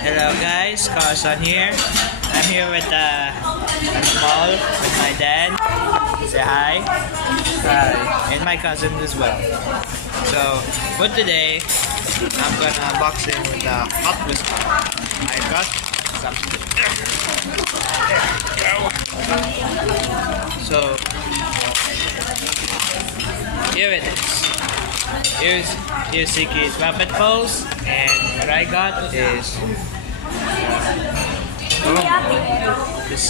Hello guys, Carson here. I'm here with Paul, with my dad. Say hi. Hi. And my cousin as well. So for today, I'm gonna unbox it with the Hot Wheels car. I got something. So here it is. Here's Siki's Muppet Pose, and what I got is this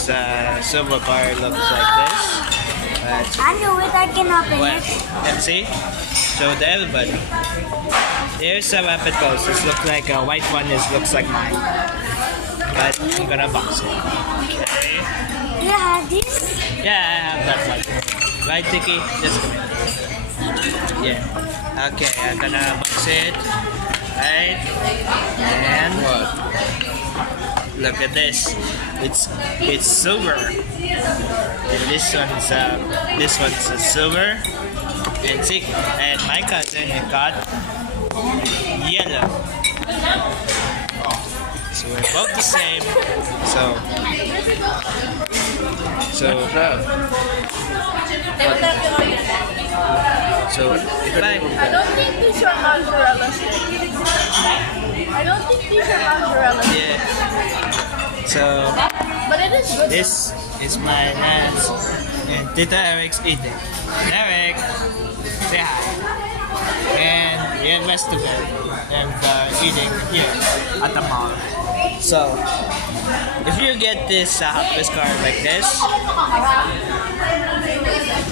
silver car looks like this. I know it, I can open Well, it. let's see. Show to everybody. Here's a Muppet Pose. This looks like a white one. This looks like mine. But I'm gonna box it. Okay. You have this? Yeah, I have that one. Right, Tiki? Just come here. Yeah. Okay, I'm gonna box it. Right. And look at this. It's silver. And this one's a silver. And see, and my cousin got yellow. So we're both the same. So if I don't think these are mozzarella sticks. I don't think these are mozzarella sticks. yeah. So But it is good. this is my nan's and Tita Eric's eating. Eric, say hi. And we have rest of it and eating here at the mall. So if you get this Hot Wheels car like this,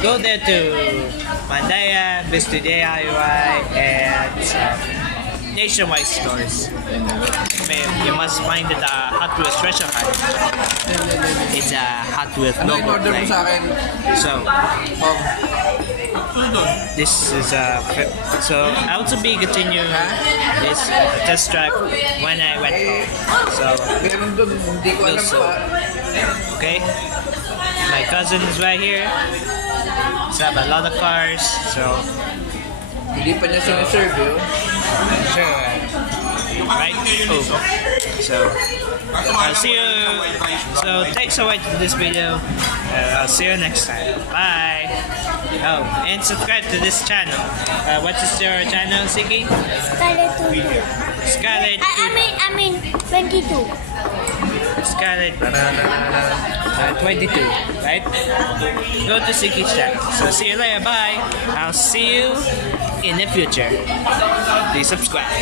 go there to Mandaya, Mr. DIY, and nationwide stores. You must find it Hot Wheels treasure hunt. It's a Hot Wheels logo order mo plate. sa akin. So this is so I also be continuing this test drive when I went home. So Meron doon, hindi ko alam So, pa. okay, my cousin is right here. So I have a lot of cars. So Hindi pa niya sinaserve yun. sure, right? Oh, so I'll see you. So thanks for watching this video. I'll see you next time. Bye. Oh, and subscribe to this channel. What is your channel, Siki? Scarlet 22. Scarlet. I mean 22. Scarlet 22, right? Go to Siki's channel. So see you later. Bye. I'll see you in the future. Please subscribe.